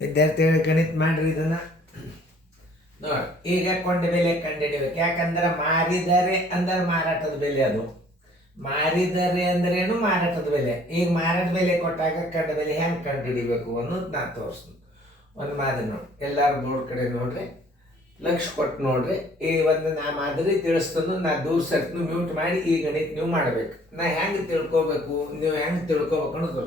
ವಿದ್ಯಾರ್ಥಿಗಳು ಗಣಿತ ಮಾಡ್ರಿ ಇದನ್ನ ನೋಡಿ. ಈಗ ಕೊಂಡ ಬೆಲೆ ಕಂಡುಹಿಡಿಬೇಕು. ಯಾಕಂದ್ರೆ ಮಾರಿದರೆ ಅಂದ್ರೆ ಮಾರಾಟದ ಬೆಲೆ. ಅದು ಮಾರಿದರೆ ಅಂದ್ರೇನು ಮಾರಾಟದ ಬೆಲೆ. ಈಗ ಮಾರಾಟ ಬೆಲೆ ಕೊಟ್ಟಾಗ ಕಂಡ ಬೆಲೆ ಹೆಂಗೆ ಕಂಡುಹಿಡಿಬೇಕು ಅನ್ನೋದು ನಾ ತೋರಿಸ್ತೀನಿ. ಒಂದು ಮಾದರಿ ನೋಡಿ, ಎಲ್ಲರೂ ಬೋರ್ಡ್ ಕಡೆ ನೋಡ್ರಿ, ಲಕ್ಷ ಕೊಟ್ಟು ನೋಡ್ರಿ. ಈ ಒಂದು ನಾ ಮಾದರಿ ತಿಳಿಸ್ತನು, ನಾ ದೂರ ಸರ್ತು ಮ್ಯೂಟ್ ಮಾಡಿ ಈ ಗಣಿತ ನೀವು ಮಾಡಬೇಕು. ನಾ ಹೆಂಗೆ ತಿಳ್ಕೊಬೇಕು, ನೀವು ಹೆಂಗೆ ತಿಳ್ಕೊಬೇಕು ಅನ್ನೋದು.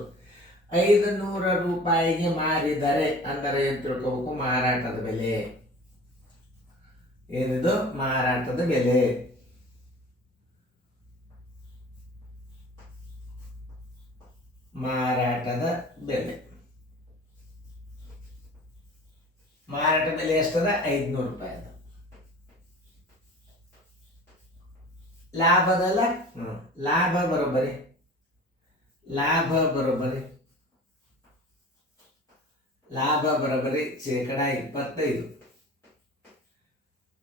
500 ರೂಪಾಯಿಗೆ ಮಾರಿದರೆ ಅಂದರೆ ಏನು ತಿಳ್ಕೊಬೇಕು? ಮಾರಾಟದ ಬೆಲೆ. ಏನಿದು? ಮಾರಾಟದ ಬೆಲೆ. ಮಾರಾಟದ ಬೆಲೆ. ಮಾರಾಟ ಬೆಲೆ ಎಷ್ಟದ? 500 ರೂಪಾಯಿ ಅದ. ಲಾಭದಲ್ಲ? ಲಾಭ ಬರೋಬ್ಬರಿ. ಲಾಭ ಬರೋಬ್ಬರಿ. ಲಾಭ ಬರೋಬ್ಬರಿ 25%.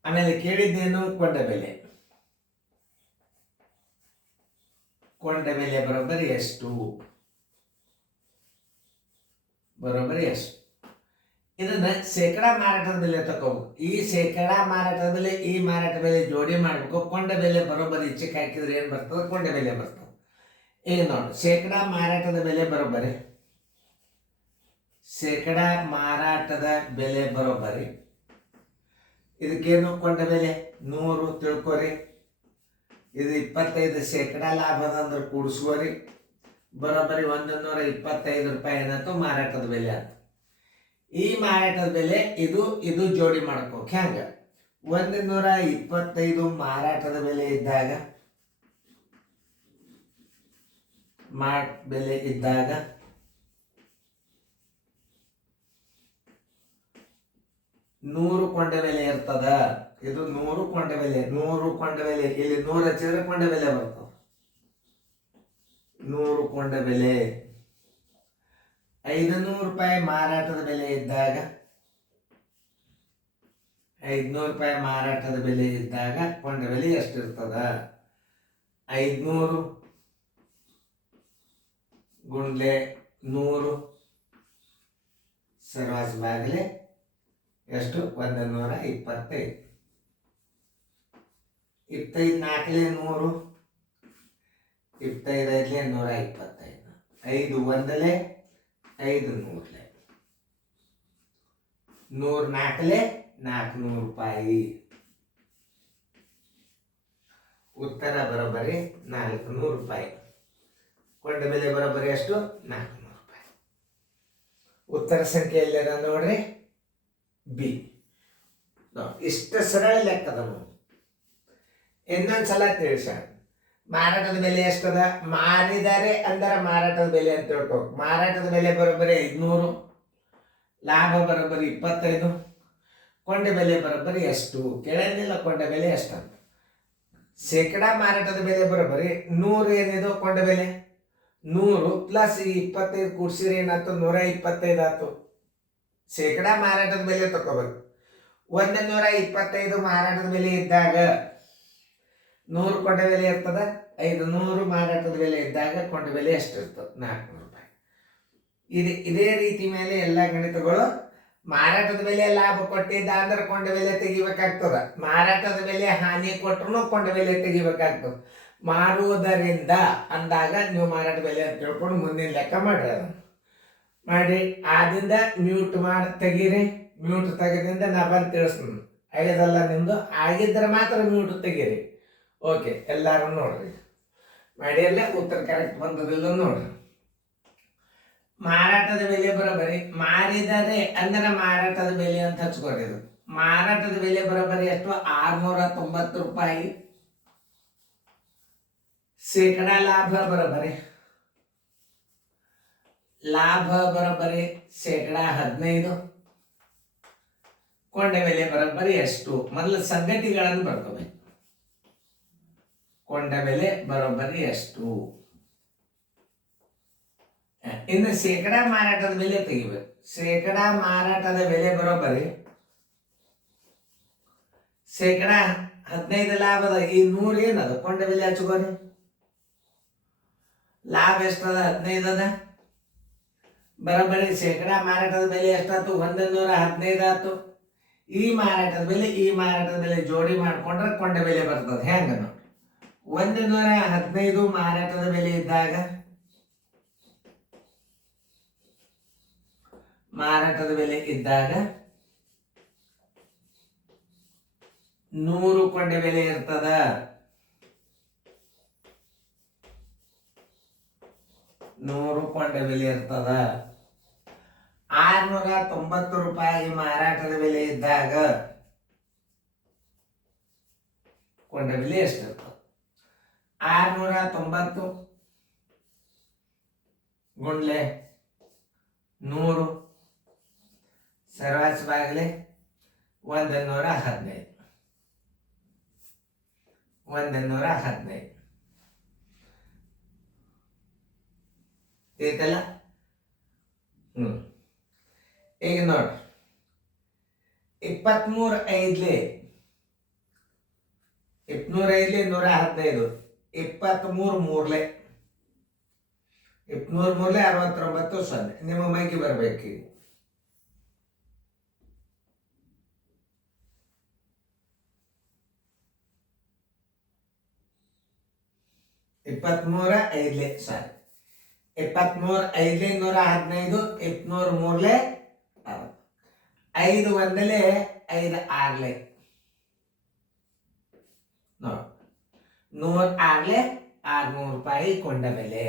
ಆಮೇಲೆ ಕೇಳಿದ್ದೇನು? ಕೊಂಡ ಬೆಲೆ. ಕೊಂಡ ಬೆಲೆ ಬರೋಬ್ಬರಿ ಎಷ್ಟು? ಬರೋಬ್ಬರಿ ಎಷ್ಟು? ಇದನ್ನ ಶೇಕಡಾ ಮಾರಾಟದ ಬೆಲೆ ತಗೋಬೇಕು. ಈ ಶೇಕಡಾ ಮಾರಾಟದ ಬೆಲೆ ಈ ಮಾರಾಟ ಬೆಲೆ ಜೋಡಿ ಮಾಡಬೇಕು. ಕೊಂಡ ಬೆಲೆ ಬರೋಬ್ಬರಿ ಚಿಕ್ಕ ಹಾಕಿದ್ರೆ ಏನು ಬರ್ತದೆ? ಕೊಂಡ ಬೆಲೆ ಬರ್ತದೆ. ಈಗ ನೋಡಿ, ಶೇಕಡಾ ಮಾರಾಟದ ಬೆಲೆ ಬರೋಬ್ಬರಿ. ಶೇಕಡಾ ಮಾರಾಟದ ಬೆಲೆ ಬರೋಬ್ಬರಿ. ಇದಕ್ಕೇನು? ಕೊಂಡ ಬೆಲೆ 100 ತಿಳ್ಕೊರಿ. ಇದು 25 ಶೇಕಡಾ ಲಾಭದ ಅಂದ್ರೆ ಕೂಡಿಸ್ಕೋರಿ. ಬರೋಬ್ಬರಿ 125 ರೂಪಾಯಿ ಏನಂತೂ ಮಾರಾಟದ ಬೆಲೆ ಆಯ್ತು. ಈ ಮಾರಾಟದ ಬೆಲೆ ಇದು ಜೋಡಿ ಮಾಡ್ಕೋಕೆ ಹೆಂಗ? 125 ಮಾರಾಟದ ಬೆಲೆ ಇದ್ದಾಗ, ಬೆಲೆ ಇದ್ದಾಗ 100 ಕೊಂಡ ಬೆಲೆ ಇರ್ತದ. ಇದು 100 ಕೊಂಡ ಬೆಲೆ. 100 ಕೊಂಡ ಬೆಲೆ. ಇಲ್ಲಿ 100 ಹಚ್ಚಿದ್ರೆ ಕೊಂಡ ಬೆಲೆ ಬರ್ತದೆ. 100 ಕೊಂಡ ಬೆಲೆ. 500 ರೂಪಾಯಿ ಮಾರಾಟದ ಬೆಲೆ ಇದ್ದಾಗ, 500 ರೂಪಾಯಿ ಮಾರಾಟದ ಬೆಲೆ ಇದ್ದಾಗ ಕೊಂಡ ಬೆಲೆ ಎಷ್ಟಿರ್ತದ? 500 ಗುಂಡ್ಲೆ 100 ಸರ್ವಾಸ ಬಾಗಿಲೆ ಎಷ್ಟು? 125. 25 4 100, 25 5 125. 5 1 5 100 100 400 ರೂಪಾಯಿ. ಉತ್ತರ ಬರೋಬ್ಬರಿ 400 ರೂಪಾಯಿ. ಕೊಂಡ ಬೆಲೆ ಬರೋಬ್ಬರಿ ಎಷ್ಟು? 400 ರೂಪಾಯಿ. ಉತ್ತರ ಸಂಖ್ಯೆ ಎಲ್ಲಿದೆ ನೋಡ್ರಿ, ಬಿ. ಇಷ್ಟು ಸರಳ ಲೆಕ್ಕದ. ಇನ್ನೊಂದ್ಸಲ ತಿಳಿಸ. ಮಾರಾಟದ ಬೆಲೆ ಎಷ್ಟದ? ಮಾರಿದರೆ ಅಂದ್ರೆ ಮಾರಾಟದ ಬೆಲೆ ಅಂತ ತಿಳ್ಕೊ. ಮಾರಾಟದ ಬೆಲೆ ಬರೋಬ್ಬರಿ 500, ಲಾಭ ಬರೋಬ್ಬರಿ 25. ಕೊಂಡ ಬೆಲೆ ಬರೋಬ್ಬರಿ ಎಷ್ಟು? ಕೇಳಂಗಿಲ್ಲ. ಕೊಂಡ ಬೆಲೆ ಎಷ್ಟಂತ. ಶೇಕಡಾ ಮಾರಾಟದ ಬೆಲೆ ಬರೋಬ್ಬರಿ 100 ಏನಿದು? ಕೊಂಡ ಬೆಲೆ 100 ಪ್ಲಸ್ 25 ಕೂಡಿಸಿದ್ರೆ ಏನಾಯ್ತು? 125 ಆಯ್ತು. ಶೇಕಡಾ ಮಾರಾಟದ ಬೆಲೆ ತಗೋಬೇಕು. 125 ಮಾರಾಟದ ಬೆಲೆ ಇದ್ದಾಗ 100 ಕೊಂಡ ಬೆಲೆ ಇರ್ತದ. 500 ಮಾರಾಟದ ಬೆಲೆ ಇದ್ದಾಗ ಕೊಂಡ ಬೆಲೆ ಎಷ್ಟಿರ್ತದೆ? 400 ರೂಪಾಯಿ. ಇದೇ ರೀತಿ ಮೇಲೆ ಎಲ್ಲ ಗಣಿತಗಳು. ಮಾರಾಟದ ಬೆಲೆ ಲಾಭ ಕೊಟ್ಟಿದ್ದ ಅಂದ್ರೆ ಕೊಂಡ ಬೆಲೆ ತೆಗಿಬೇಕಾಗ್ತದ. ಮಾರಾಟದ ಬೆಲೆ ಹಾನಿ ಕೊಟ್ಟರು ಕೊಂಡ ಬೆಲೆ ತೆಗಿಬೇಕಾಗ್ತದ. ಮಾರುವುದರಿಂದ ಅಂದಾಗ ನೀವು ಮಾರಾಟ ಬೆಲೆ ಅಂತ ತಿಳ್ಕೊಂಡು ಮುಂದಿನ ಲೆಕ್ಕ ಮಾಡ್ರಿ. ಅದನ್ನು ಮಾಡಿ ಆದಿಂದ ಮ್ಯೂಟ್ ಮಾಡಿ ತೆಗೀರಿ. ಮ್ಯೂಟ್ ತೆಗೆದಿಂದ ನಾ ಬಂದು ತಿಳಿಸ್ತೀನಿ. ಆಗ್ಯದಲ್ಲ ನಿಮ್ದು? ಆಗಿದ್ರೆ ಮಾತ್ರ ಮ್ಯೂಟ್ ತೆಗೀರಿ. ಓಕೆ, ಎಲ್ಲರೂ ನೋಡ್ರಿ. ಮಾಡಿಯಲ್ಲೇ ಉತ್ತರ ಕರೆಕ್ಟ್ ಬಂದದಿಲ್ಲ ನೋಡ್ರಿ. ಮಾರಾಟದ ಬೆಲೆ ಬರೋಬ್ಬರಿ. ಮಾರಿದರೆ ಅಂದ್ರೆ ಮಾರಾಟದ ಬೆಲೆ ಅಂತ ಹಚ್ಕೋರಿ. ಇದು ಮಾರಾಟದ ಬೆಲೆ ಬರೋಬ್ಬರಿ ಎಷ್ಟು? 690 ರೂಪಾಯಿ. ಶೇಕಡಾ ಲಾಭ ಬರೋಬ್ಬರಿ. ಲಾಭ ಬರೋಬ್ಬರಿ ಶೇಕಡಾ 15. ಕೊಂಡ ಬೆಲೆ ಬರೋಬ್ಬರಿ ಎಷ್ಟು? ಮೊದಲು ಸಂಗತಿಗಳನ್ನು ಬರ್ಕೋಬೇಕು. ಕೊಂಡ ಬೆಲೆ ಬರೋಬ್ಬರಿ ಎಷ್ಟು? ಇನ್ನು ಶೇಕಡಾ ಮಾರಾಟದ ಬೆಲೆ ತೆಗಿಬೇಕು. ಶೇಕಡಾ ಮಾರಾಟದ ಬೆಲೆ ಬರೋಬ್ಬರಿ ಶೇಕಡಾ 15 ಲಾಭದ. ಈ 100 ಏನದ? ಕೊಂಡ ಬೆಲೆ ಹಚ್ಕೋರಿ. ಲಾಭ ಎಷ್ಟದ? 15 ಅದ. ಬರೋಬ್ಬರಿ ಶೇಕಡಾ ಮಾರಾಟದ ಬೆಲೆ ಎಷ್ಟಾಯ್ತು? 115 ಆಯ್ತು. ಈ ಮಾರಾಟದ ಬೆಲೆ ಜೋಡಿ ಮಾಡಿಕೊಂಡ್ರೆ ಕೊಂಡ ಬೆಲೆ ಬರ್ತದೆ. ಹೆಂಗ ನೋಡಿ, 115 ಮಾರಾಟದ ಬೆಲೆ ಇದ್ದಾಗ ನೂರು ಕೊಂಡ ಬೆಲೆ ಇರ್ತದ. ₹690 ಮಾರಾಟದ ಬೆಲೆ ಇದ್ದಾಗ ಕೊಂಡ ಬೆಲೆ ಎಷ್ಟಿರ್ತದೆ? 690 ಗುಂಡ್ಲೆ 100 ಸರ್ವಾಸ್ ಬಾಗ್ಲೆ 115 ಐತಲ್ಲ. ಈಗ ನೋಡ್ರಿ, 23 ಐದ್ಲೆ 115, 23 ಮೂರ್ಲೆ 69 ನಿಮ್ಮ ಮೈಗೆ ಬರ್ಬೇಕು. 23 ಐದ್ಲೆ 115, 200 ಮೂರ್ಲೆ 5 ಒಂದಲೆ 5 ಆರ್ಲೆ ನೋಡಿ, 100 ಆರ್ಲೆ ₹600 ಕೊಂಡ ಬೆಲೆ.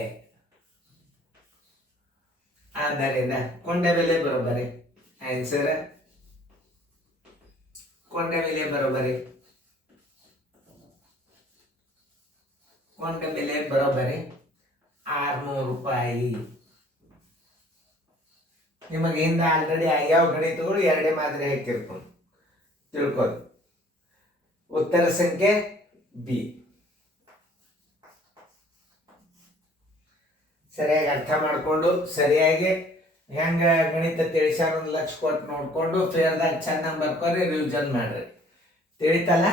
ಆದ್ದರಿಂದ ಕೊಂಡ ಬೆಲೆ ಬರೋಬ್ಬರಿ. ಆನ್ಸರ್ ಕೊಂಡ ಬೆಲೆ ಬರೋಬ್ಬರಿ. ₹600. ನಿಮಗೆ ಹಿಂದೆ ಆಲ್ರೆಡಿ ಯಾವ ಗಣಿತಗಳು ಎರಡೇ ಮಾದರಿ ಹಾಕಿರ್ಕೊಂಡು ತಿಳ್ಕೊಳ್ಳಿ. ಉತ್ತರ ಸಂಖ್ಯೆ ಬಿ. ಸರಿಯಾಗಿ ಅರ್ಥ ಮಾಡಿಕೊಂಡು ಸರಿಯಾಗಿ ಹೆಂಗ ಗಣಿತ ತಿಳಿಸ್ಯಾರ ಒಂದು ಲಕ್ಷ ಕೊಟ್ಟು ನೋಡ್ಕೊಂಡು ಫೇರ್ದಾಗ ಚೆನ್ನಾಗಿ ಬರ್ಕೊರಿ, ರಿವಿಷನ್ ಮಾಡ್ರಿ. ತಿಳಿತಲ್ಲ?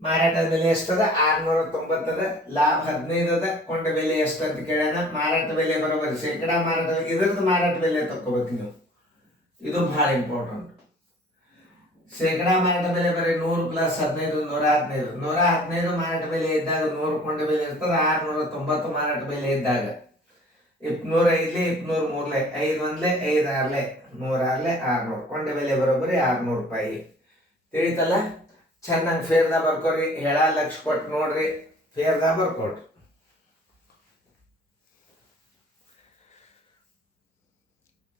ಮಾರಾಟದ ಬೆಲೆ ಎಷ್ಟದ? 690 ಅದ. ಲಾಭ 15 ಅದ. ಕೊಂಡ ಬೆಲೆ ಎಷ್ಟು ಅಂತ ಕೇಳ್ಯಾನ. ಮಾರಾಟ ಬೆಲೆ ಬರೋಬರಿ ಶೇಕಡಾ ಮಾರಾಟ ಇದ್ರದ್ದು ಮಾರಾಟ ಬೆಲೆ ತಕ್ಕೋಬೇಕು ನೀವು. ಇದು ಬಹಳ ಇಂಪಾರ್ಟೆಂಟ್. ಶೇಕಡಾ ಮಾರಾಟ ಬೆಲೆ ಬರೀ 100 + 15 115 ಮಾರಾಟ ಬೆಲೆ ಇದ್ದಾಗ 100 ಕೊಂಡ ಬೆಲೆ ಇರ್ತದೆ. 690 ಮಾರಾಟ ಬೆಲೆ ಇದ್ದಾಗ 205 200 ಮೂರ್ಲೆ 5 ಒಂದ್ಲೆ 5 ಆರ್ಲೆ 100 ಆರ್ಲೆ 600 ಕೊಂಡ ಬೆಲೆ ಬರೋಬ್ಬರಿ ₹600. ತಿಳಿತಲ್ಲ? ಚೆನ್ನಾಗಿ ಫೇರ್ದಾಗ ಬರ್ಕೊರಿ. ಲಕ್ಷ ಕೊಟ್ಟು ನೋಡ್ರಿ, ಫೇರ್ದಾಗ ಬರ್ಕೊಡ್ರಿ.